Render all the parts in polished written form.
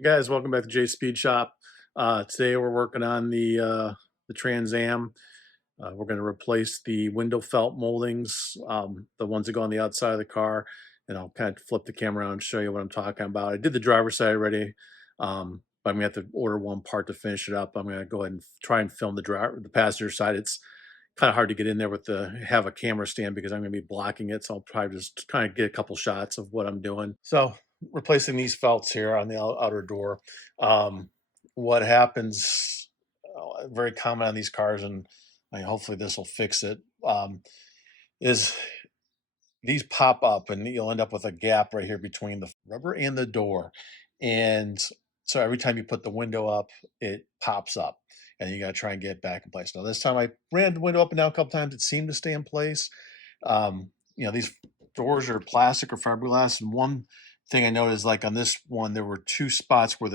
Hey guys, welcome back to Jay's Speed Shop. Today we're working on the Trans Am. We're going to replace the window felt moldings, the ones that go on the outside of the car, and I'll kind of flip the camera around and show you what I'm talking about. I did the driver's side already, but I'm going to have to order one part to finish it up. I'm going to go ahead and try and film the passenger side. It's kind of hard to get in there with have a camera stand because I'm going to be blocking it, so I'll probably just kind of get a couple shots of what I'm doing. So replacing these felts here on the outer door. Um, what happens, very common on these cars, and hopefully this will fix it, is these pop up and you'll end up with a gap right here between the rubber and the door. And so every time you put the window up, it pops up and you got to try and get it back in place. Now, this time I ran the window up and down a couple times. It seemed to stay in place. These doors are plastic or fiberglass. And one thing I noticed, like on this one, there were two spots where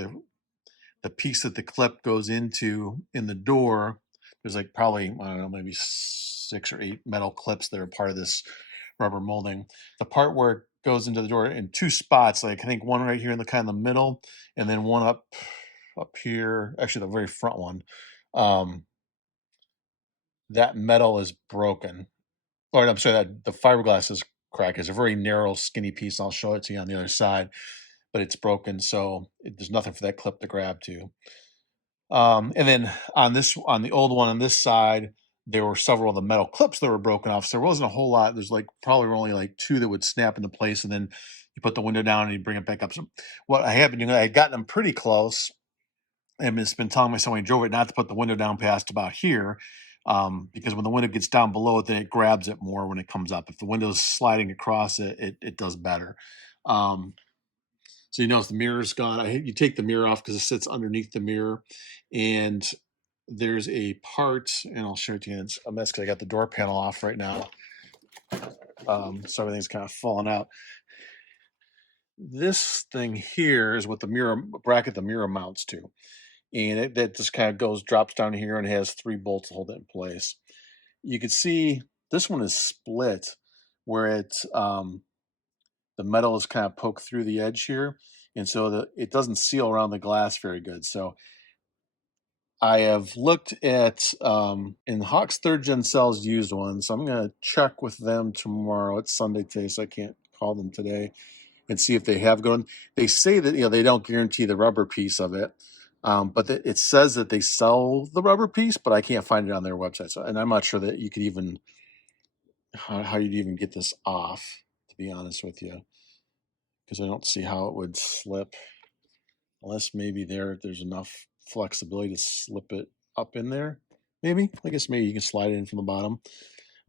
the piece that the clip goes into in the door, there's like probably, I don't know, maybe 6 or 8 metal clips that are part of this rubber molding. The part where it goes into the door in two spots, like I think one right here in the kind of the middle, and then one up here, actually the very front one. That metal is broken. Or I'm sorry, that the fiberglass is cracked. It's a very narrow, skinny piece. I'll show it to you on the other side, but it's broken, so there's nothing for that clip to grab to. And then on the old one on this side, there were several of the metal clips that were broken off. So there wasn't a whole lot. There's like probably only like 2 that would snap into place, and then you put the window down and you bring it back up. So what I had been doing, I had gotten them pretty close, and it's been telling myself when I drove it not to put the window down past about here, because when the window gets down below it, then it grabs it more when it comes up. If the window's sliding across it, it does better. Um, so you notice the mirror's gone. You take the mirror off because it sits underneath the mirror, and there's a part, and I'll show it to you. It's a mess because I got the door panel off right now, so everything's kind of falling out. This thing here is what the mirror bracket the mirror mounts to, and that just kind of drops down here and has 3 bolts to hold it in place. You can see this one is split where the metal is kind of poked through the edge here, and so it doesn't seal around the glass very good. So I have looked at, and Hawk's 3rd gen sells used ones, so I'm going to check with them tomorrow. It's Sunday today, so I can't call them today and see if they have gone. They say that they don't guarantee the rubber piece of it, but it says that they sell the rubber piece, but I can't find it on their website. So, and I'm not sure that you could even how you'd even get this off, to be honest with you, because I don't see how it would slip unless maybe there's enough flexibility to slip it up in there. Maybe, I guess maybe you can slide it in from the bottom.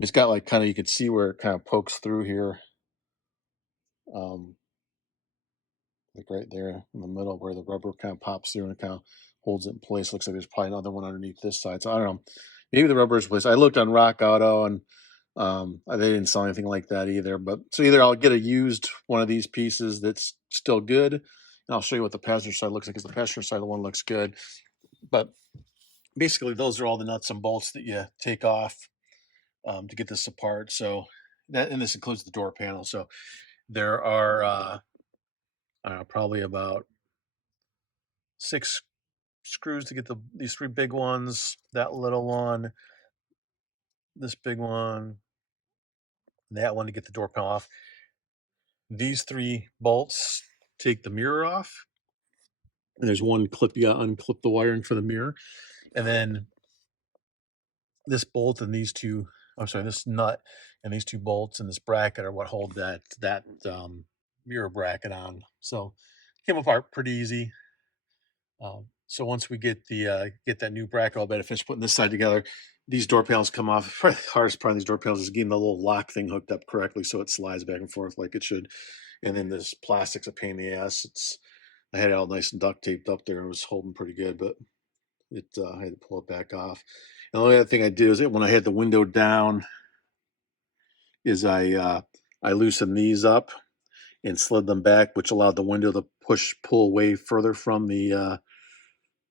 It's got like kind of, you can see where it kind of pokes through here. Like right there in the middle where the rubber kind of pops through and it kind of holds it in place. Looks like there's probably another one underneath this side. So I don't know. Maybe the rubber is placed. I looked on Rock Auto and they didn't sell anything like that either. But so either I'll get a used one of these pieces that's still good, and I'll show you what the passenger side looks like, because the passenger side the one looks good. But basically, those are all the nuts and bolts that you take off to get this apart. So and this includes the door panel. So there are probably about 6 screws to get these 3 big ones, that little one, this big one, that one to get the door panel off. These 3 bolts take the mirror off. And there's one clip, you got to unclip the wiring for the mirror. And then this bolt and this nut and these 2 bolts and this bracket are what hold that mirror bracket on. So it came apart pretty easy. So once we get that new bracket all better, finish putting this side together, these door panels come off. Probably the hardest part of these door panels is getting the little lock thing hooked up correctly so it slides back and forth like it should. And then this plastic's a pain in the ass. I had it all nice and duct taped up there. It was holding pretty good, but I had to pull it back off. And the only other thing I did is when I had the window down, is I loosened these up and slid them back, which allowed the window to pull away further from the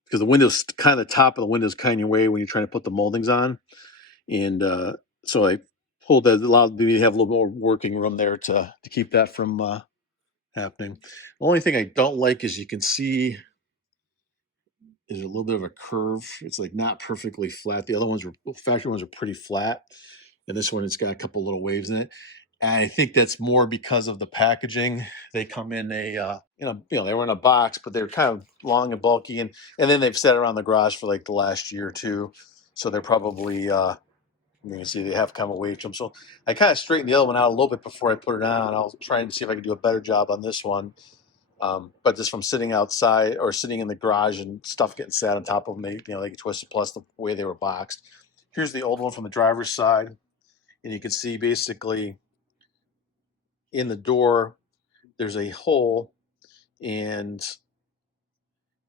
because the window's kind of the top of the window's kind of your way when you're trying to put the moldings on. And so I pulled that, allowed me to have a little more working room there to keep that from happening. The only thing I don't like is you can see is a little bit of a curve. It's like not perfectly flat. The other ones were factory ones are pretty flat, and this one it's got a couple little waves in it. And I think that's more because of the packaging. They come in a they were in a box, but they're kind of long and bulky, and then they've sat around the garage for like the last year or two, so they're probably you can see they have kind of a wave to them. So I kind of straightened the other one out a little bit before I put it on. I'll try and see if I can do a better job on this one. But just from sitting outside or sitting in the garage and stuff getting sat on top of them, they get twisted. Plus the way they were boxed. Here's the old one from the driver's side, and you can see basically in the door there's a hole, and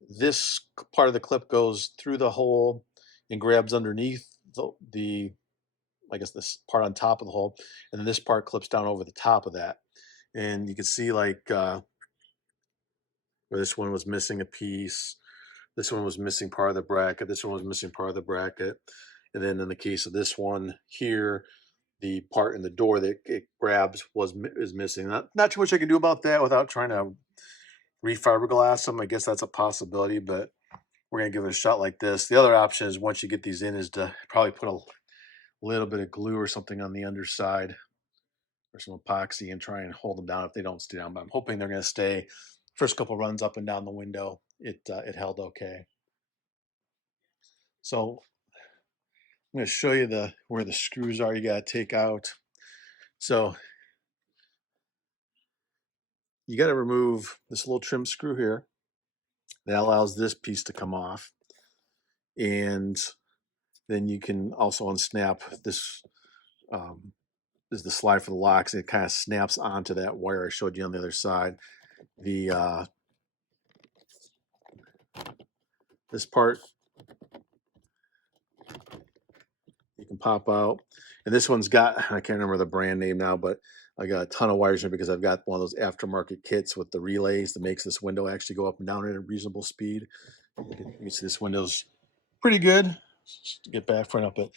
this part of the clip goes through the hole and grabs underneath the I guess this part on top of the hole, and then this part clips down over the top of that. And you can see like where this one was missing a piece. This one was missing part of the bracket. This one was missing part of the bracket. And then in the case of this one here, the part in the door that it grabs is missing. Not too much I can do about that without trying to refiberglass them. I guess that's a possibility, but we're gonna give it a shot like this. The other option is once you get these in is to probably put a little bit of glue or something on the underside or some epoxy and try and hold them down if they don't stay down. But I'm hoping they're gonna stay. First couple runs up and down the window, it held okay. So I'm going to show you where the screws are you got to take out. So you got to remove this little trim screw here. That allows this piece to come off. And then you can also unsnap this. This is the slide for the locks. It kind of snaps onto that wire I showed you on the other side. This part you can pop out. And this one's got, I can't remember the brand name now, but I got a ton of wires here because I've got one of those aftermarket kits with the relays that makes this window actually go up and down at a reasonable speed. You can see this window's pretty good. Just get back front up, but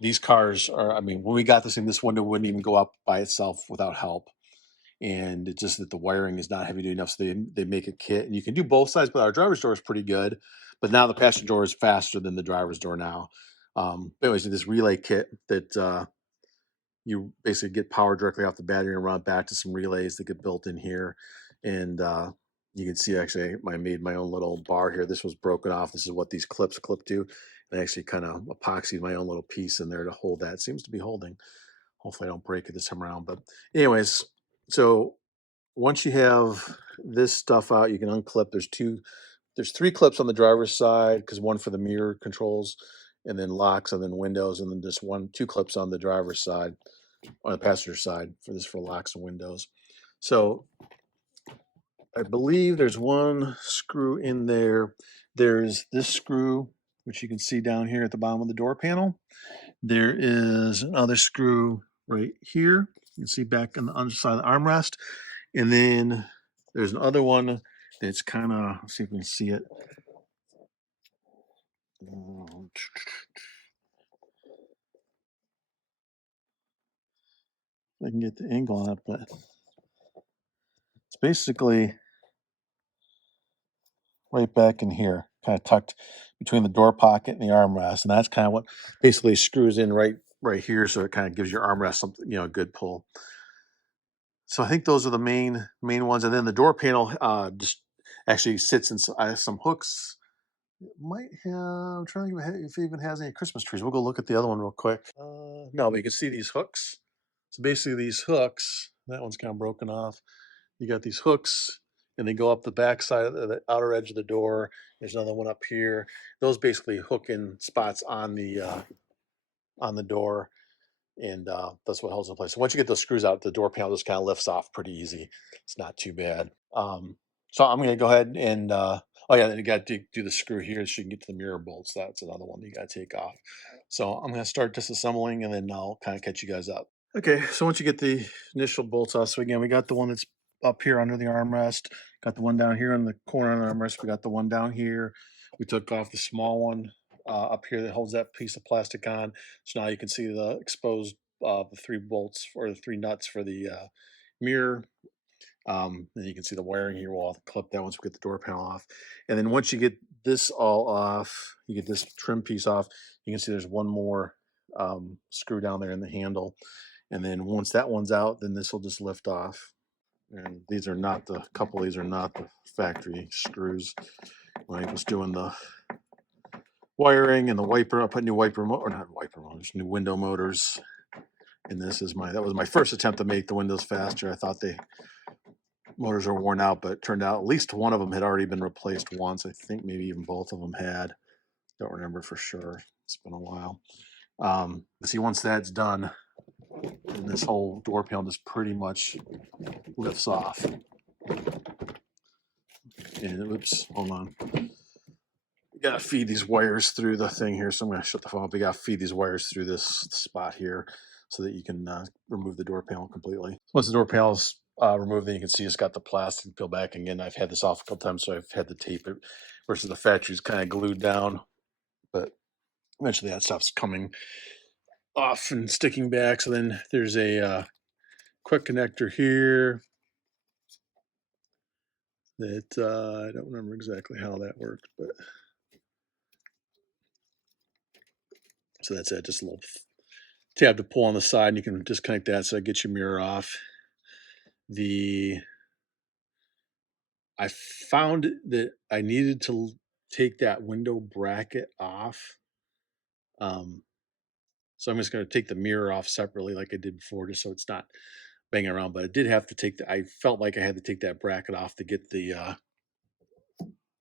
these cars are, I mean, when we got this thing, this window wouldn't even go up by itself without help. And it's just that the wiring is not heavy duty enough, so they make a kit. And you can do both sides, but our driver's door is pretty good. But now the passenger door is faster than the driver's door now. Anyways, this relay kit that you basically get power directly off the battery and run it back to some relays that get built in here. And you can see actually I made my own little bar here. This was broken off. This is what these clips clip to. And I actually kind of epoxied my own little piece in there to hold that. It seems to be holding. Hopefully I don't break it this time around. But anyways, so once you have this stuff out, you can unclip. There's three clips on the driver's side because one for the mirror controls, and then locks, and then windows, and then just two clips on the driver's side, on the passenger side for locks and windows. So I believe there's one screw in there. There's this screw, which you can see down here at the bottom of the door panel. There is another screw right here. You can see back on the underside of the armrest. And then there's another one that's kind of, let's see if we can see it. I can get the angle on it, but it's basically right back in here, kind of tucked between the door pocket and the armrest. And that's kind of what basically screws in right here. So it kind of gives your armrest something, a good pull. So I think those are the main ones. And then the door panel just actually sits in some hooks. It might have, I'm trying to think if it even has any Christmas trees. We'll go look at the other one real quick. No, but you can see these hooks. So basically these hooks, that one's kind of broken off. You got these hooks and they go up the back side of the outer edge of the door. There's another one up here. Those basically hook in spots on the door, and that's what holds it in place. So once you get those screws out, the door panel just kind of lifts off pretty easy. It's not too bad. So I'm going to go ahead and oh yeah, then you got to do the screw here so you can get to the mirror bolts. That's another one you got to take off. So I'm going to start disassembling, and then I'll kind of catch you guys up. Okay, so once you get the initial bolts off, so again, we got the one that's up here under the armrest, got the one down here in the corner of the armrest, we got the one down here. We took off the small one up here that holds that piece of plastic on. So now you can see the exposed the three bolts or the three nuts for the mirror. Then you can see the wiring here. We'll clip that once we get the door panel off. And then once you get this all off, you get this trim piece off, you can see there's one more screw down there in the handle. And then once that one's out, then this will just lift off. And these are not the couple, these are not the factory screws. When I was doing the wiring and the wiper, I put new wiper or not wiper motors, new window motors. And this is that was my first attempt to make the windows faster. I thought the motors were worn out, but it turned out at least one of them had already been replaced once. I think maybe even both of them had. Don't remember for sure. It's been a while. See, once that's done, then this whole door panel just pretty much lifts off. And oops, hold on. We gotta feed these wires through the thing here. So I'm gonna shut the phone up. We gotta feed these wires through this spot here so that you can remove the door panel completely. Once the door panel's removed, then you can see it's got the plastic peel back. Again, I've had this off a couple times, so I've had to tape it versus the factory's kind of glued down. But eventually that stops coming off and sticking back. So then there's a quick connector here that I don't remember exactly how that worked, but so that's it. Just a little tab to pull on the side, and you can disconnect that so it gets your mirror off. I found that I needed to take that window bracket off. So I'm just going to take the mirror off separately like I did before, just so it's not banging around. But I did have to I felt like I had to take that bracket off to get the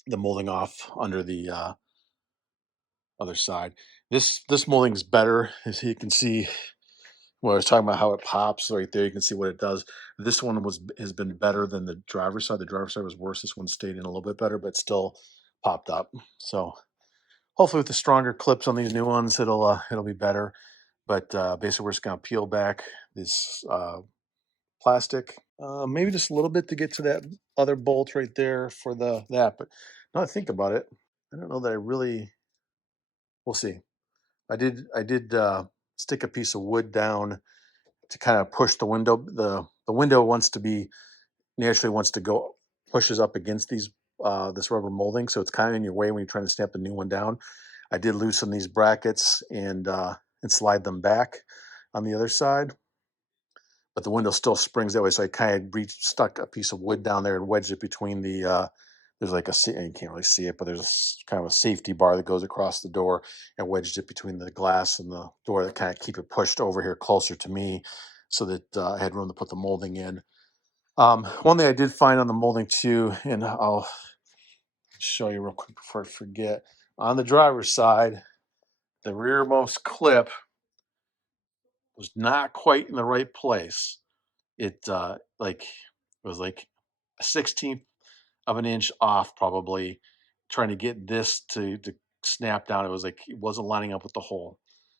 molding off under the other side. This molding is better, as you can see. Well, I was talking about how it pops right there. You can see what it does. This one has been better than the driver's side. The driver's side was worse. This one stayed in a little bit better, but still popped up. So hopefully with the stronger clips on these new ones, it'll be better. But basically, we're just gonna peel back this plastic, maybe just a little bit to get to that other bolt right there for that. But now I think about it, I don't know that I really. We'll see. I did stick a piece of wood down to kind of push the window. The window naturally wants to go pushes up against this rubber molding, so it's kind of in your way when you're trying to snap the new one down. I did loosen these brackets and slide them back on the other side, but the window still springs that way. So I kind of stuck a piece of wood down there and wedged it between there's like you can't really see it, but there's kind of a safety bar that goes across the door, and wedged it between the glass and the door that kind of keep it pushed over here closer to me, so that I had room to put the molding in. One thing I did find on the molding too, and I'll show you real quick before I forget. On the driver's side, the rearmost clip was not quite in the right place. It was like a 16th of an inch off, probably, trying to get this to snap down. It was like it wasn't lining up with the hole.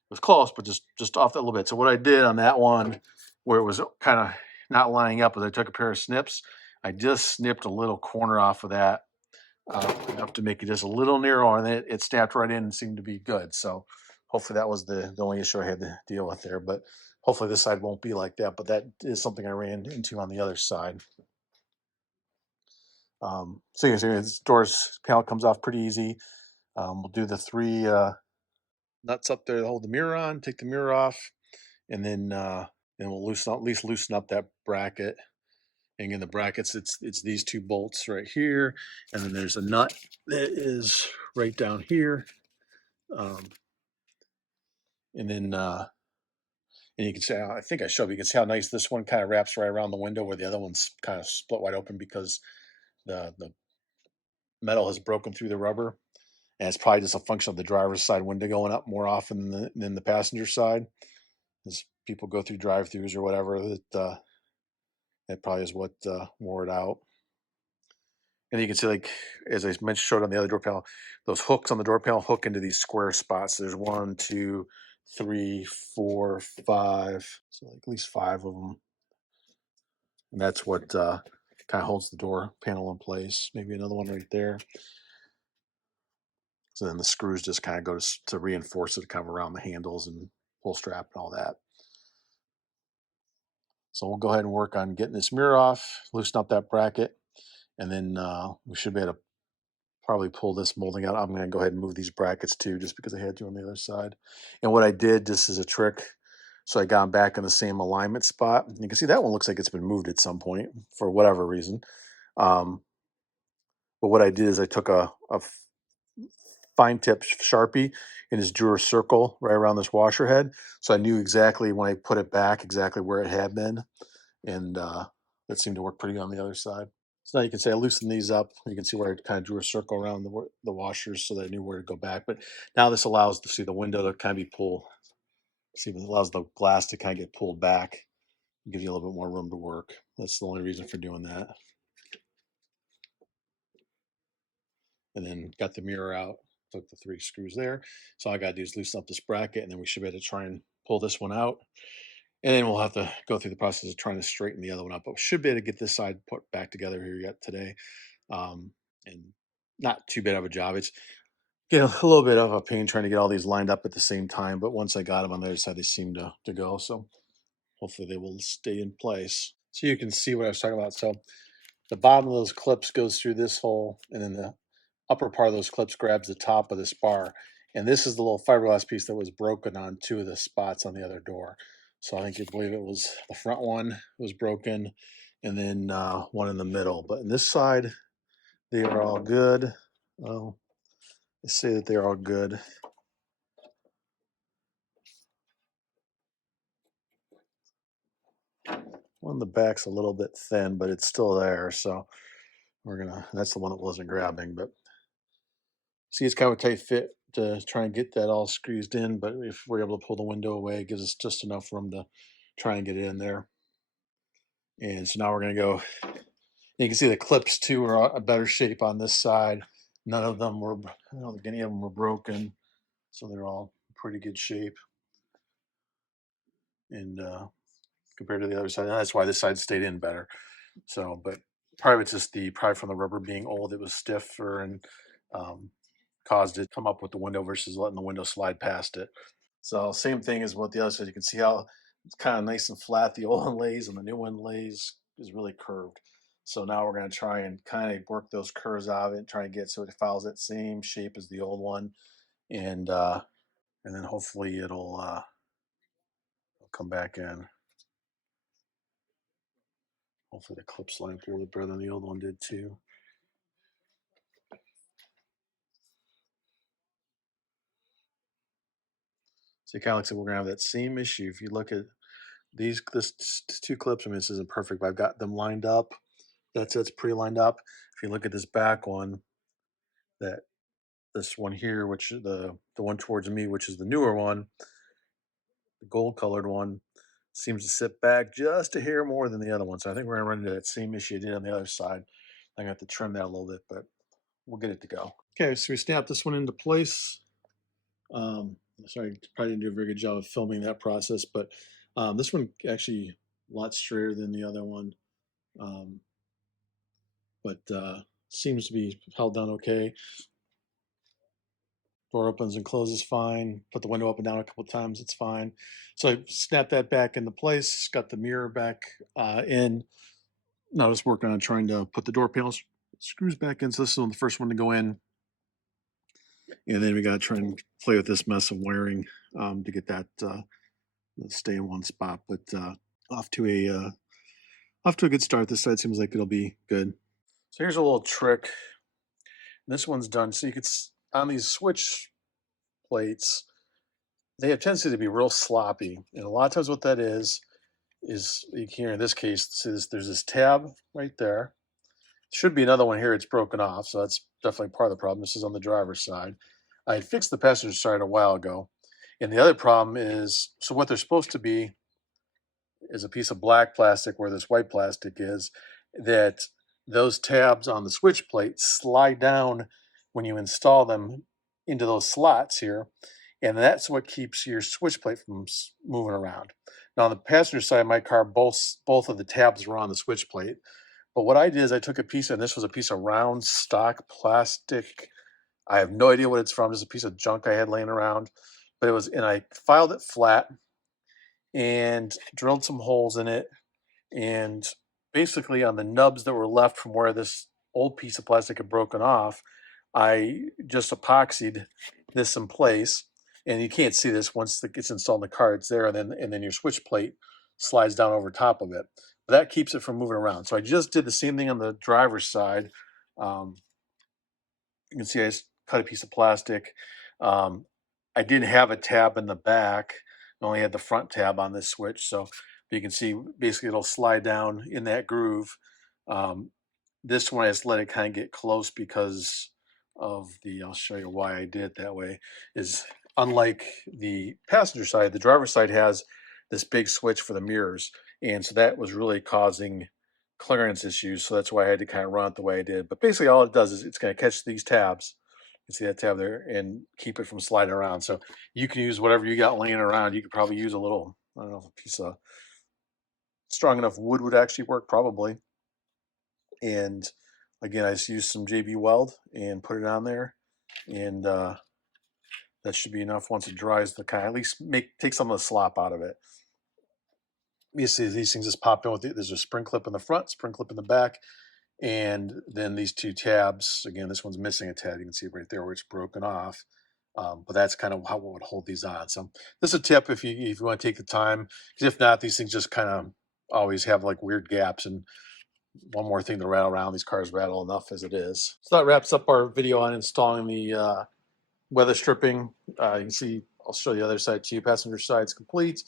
It was close, but just off that little bit. So what I did on that one, where it was kind of not lining up, was I took a pair of snips. I just snipped a little corner off of that, enough to make it just a little narrow, and it snapped right in and seemed to be good. So hopefully that was the only issue I had to deal with there. But hopefully this side won't be like that. But that is something I ran into on the other side. So yeah, this door's panel comes off pretty easy. We'll do the three nuts up there to hold the mirror on, take the mirror off, and then we'll at least loosen up that bracket. And again, the brackets, it's these two bolts right here, and then there's a nut that is right down here. And then and you can see, I think I showed you can see how nice this one kind of wraps right around the window, where the other one's kind of split wide open because the metal has broken through the rubber. And it's probably just a function of the driver's side window going up more often than the passenger side, as people go through drive-throughs or whatever. That probably is what wore it out. And you can see, like as I mentioned, showed on the other door panel, those hooks on the door panel hook into these square spots. There's 1, 2, 3, 4, 5, so like at least 5 of them, and that's what kind of holds the door panel in place. Maybe another one right there. So then the screws just kind of go to reinforce it, kind of around the handles and pull strap and all that. So we'll go ahead and work on getting this mirror off, loosen up that bracket, and then we should be able to probably pull this molding out. I'm going to go ahead and move these brackets too, just because I had to on the other side. And what I did, this is a trick. So I got them back in the same alignment spot. You can see that one looks like it's been moved at some point for whatever reason. Um, but what I did is I took a fine tip Sharpie and just drew a circle right around this washer head. So I knew exactly when I put it back, exactly where it had been. And that seemed to work pretty good on the other side. So now you can say I loosened these up. You can see where I kind of drew a circle around the washers so that I knew where to go back. But now this allows to see the window to kind of be pulled. See, it allows the glass to kind of get pulled back. Gives you a little bit more room to work. That's the only reason for doing that. And then got the mirror out, took the 3 screws there. So all I got to do is loosen up this bracket, and then we should be able to try and pull this one out. And then we'll have to go through the process of trying to straighten the other one up. But we should be able to get this side put back together here yet today. And not too bad of a job. It's a little bit of a pain trying to get all these lined up at the same time. But once I got them on the other side, they seem to go. So hopefully they will stay in place. So you can see what I was talking about. So the bottom of those clips goes through this hole, and then the upper part of those clips grabs the top of this bar. And this is the little fiberglass piece that was broken on 2 of the spots on the other door. So I think you believe it was the front one was broken, and then one in the middle. But in this side, they are all good. Well, they say that they're all good. One in the back's a little bit thin, but it's still there. So that's the one that wasn't grabbing. But see, it's kind of a tight fit to try and get that all squeezed in. But if we're able to pull the window away, it gives us just enough room to try and get it in there. And so now we're going to go. You can see the clips too are a better shape on this side. None of them were, I don't think any of them were broken. So they're all pretty good shape. And compared to the other side, and that's why this side stayed in better. So, but part of it's just probably from the rubber being old, it was stiffer and caused it to come up with the window versus letting the window slide past it. So same thing as what the other side. You can see how it's kind of nice and flat. The old one lays and the new one lays is really curved. So now we're going to try and kind of work those curves out of it and try and get so it follows that same shape as the old one, and then hopefully it'll come back in. Hopefully the clips line up a little bit better than the old one did too. So it kind of looks like we're gonna have that same issue. If you look at this 2 clips, I mean, this isn't perfect, but I've got them lined up. That's pre-lined up. If you look at this back one, that this one here, which the one towards me, which is the newer one, the gold colored one, seems to sit back just a hair more than the other one. So I think we're gonna run into that same issue I did on the other side. I got to trim that a little bit, but we'll get it to go. Okay, so we snapped this one into place. Sorry, probably didn't do a very good job of filming that process, but this one actually a lot straighter than the other one, but seems to be held down okay. Door opens and closes fine. Put the window up and down a couple of times, it's fine. So I snapped that back into place, got the mirror back in. Now I was working on trying to put the door panels screws back in. So this is the first one to go in. And then we got to try and play with this mess of wiring to get that stay in one spot. But off to a good start. This side seems like it'll be good. So here's a little trick. This one's done. So you could on these switch plates, they have tendency to be real sloppy, and a lot of times what that is you can hear in this case. See this, there's this tab right there. Should be another one here. It's broken off, so that's definitely part of the problem. This is on the driver's side. I had fixed the passenger side a while ago, and the other problem is, so what they're supposed to be is a piece of black plastic where this white plastic is, that those tabs on the switch plate slide down when you install them into those slots here, and that's what keeps your switch plate from moving around. Now on the passenger side of my car, both of the tabs were on the switch plate, but what I did is I took a piece, and this was a piece of round stock plastic. I have no idea what it's from, just a piece of junk I had laying around, but it was, and I filed it flat and drilled some holes in it, and basically on the nubs that were left from where this old piece of plastic had broken off, I just epoxied this in place, and you can't see this once it gets installed in the car. It's there, and then your switch plate slides down over top of it. But that keeps it from moving around. So I just did the same thing on the driver's side. Um, you can see I just cut a piece of plastic. Um, I didn't have a tab in the back. I only had the front tab on this switch. So you can see basically it'll slide down in that groove. Um, this one I just let it kind of get close because of I'll show you why I did it that way, is unlike the passenger side, the driver's side has this big switch for the mirrors. And so that was really causing clearance issues. So that's why I had to kind of run it the way I did. But basically all it does is it's going to catch these tabs. You see that tab there and keep it from sliding around. So you can use whatever you got laying around. You could probably use a little, I don't know, a piece of strong enough wood would actually work probably. And again, I just used some JB Weld and put it on there. And that should be enough once it dries to kind of at least take some of the slop out of it. You see these things just pop in with it. There's a spring clip in the front, spring clip in the back. And then these two tabs, again, this one's missing a tab. You can see right there where it's broken off. But that's kind of how it would hold these on. So this is a tip if you want to take the time, because if not, these things just kind of always have like weird gaps. And one more thing to rattle around, these cars rattle enough as it is. So that wraps up our video on installing the weather stripping. You can see, I'll show the other side too. Passenger side's complete.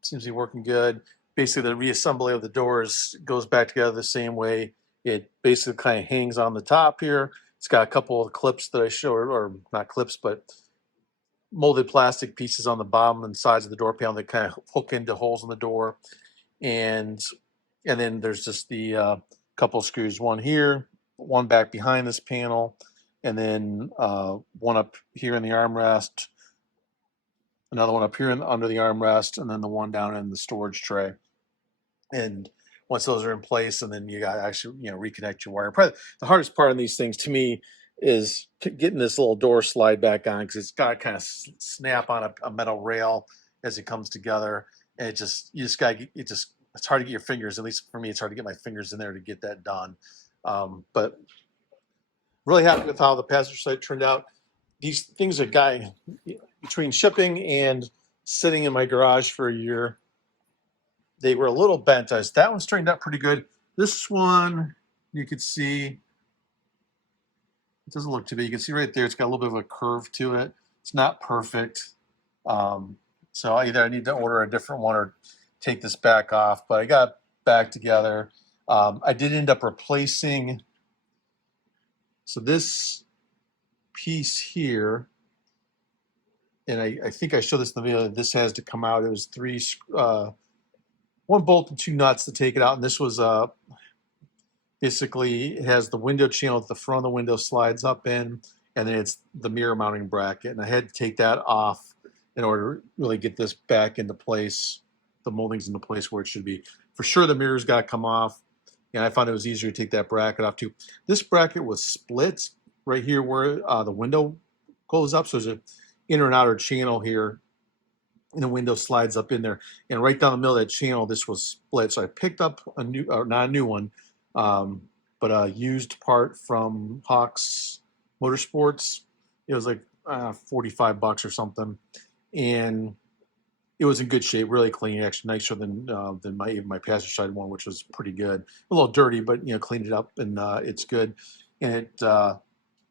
Seems to be working good. Basically, the reassembly of the doors goes back together the same way. It basically kind of hangs on the top here. It's got a couple of clips that I show, or not clips, but molded plastic pieces on the bottom and sides of the door panel that kind of hook into holes in the door. And then there's just the couple of screws, one here, one back behind this panel, and then one up here in the armrest, another one up here under the armrest, and then the one down in the storage tray. And once those are in place, and then you got to actually reconnect your wire. Probably the hardest part on these things to me is getting this little door slide back on, because it's got to kind of snap on a metal rail as it comes together, and it's hard to get your fingers. At least for me, it's hard to get my fingers in there to get that done. But really happy with how the passenger side turned out. These things are between shipping and sitting in my garage for a year, they were a little bent. That one straightened out pretty good. This one, you could see, it doesn't look too bad. You can see right there, it's got a little bit of a curve to it. It's not perfect. So either I need to order a different one or take this back off, but I got it back together. I did end up replacing, so this piece here, and I think I showed this in the video, this has to come out. It was one bolt and two nuts to take it out, and this was basically, it has the window channel at the front of the window, slides up in, and then it's the mirror mounting bracket, and I had to take that off in order to really get this back into place, the moldings into place where it should be. For sure the mirror's got to come off, and I found it was easier to take that bracket off too. This bracket was split right here where the window goes up, so there's an inner and outer channel here, and the window slides up in there, and right down the middle of that channel this was split. So I picked up a new, or not a new one, but a used part from Hawks Motorsports. It was like $45 or something, and it was in good shape, really clean, actually nicer than my passenger side one, which was pretty good. A little dirty, but cleaned it up, and it's good. And it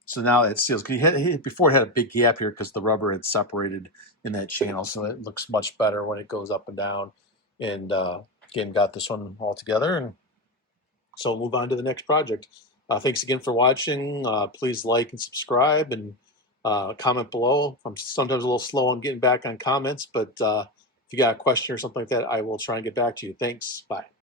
so now it seals. Before it had a big gap here because the rubber had separated in that channel, so it looks much better when it goes up and down. And again, got this one all together, and so we'll move on to the next project. Thanks again for watching. Please like and subscribe, and comment below. I'm sometimes a little slow on getting back on comments, but if you got a question or something like that, I will try and get back to you. Thanks. Bye.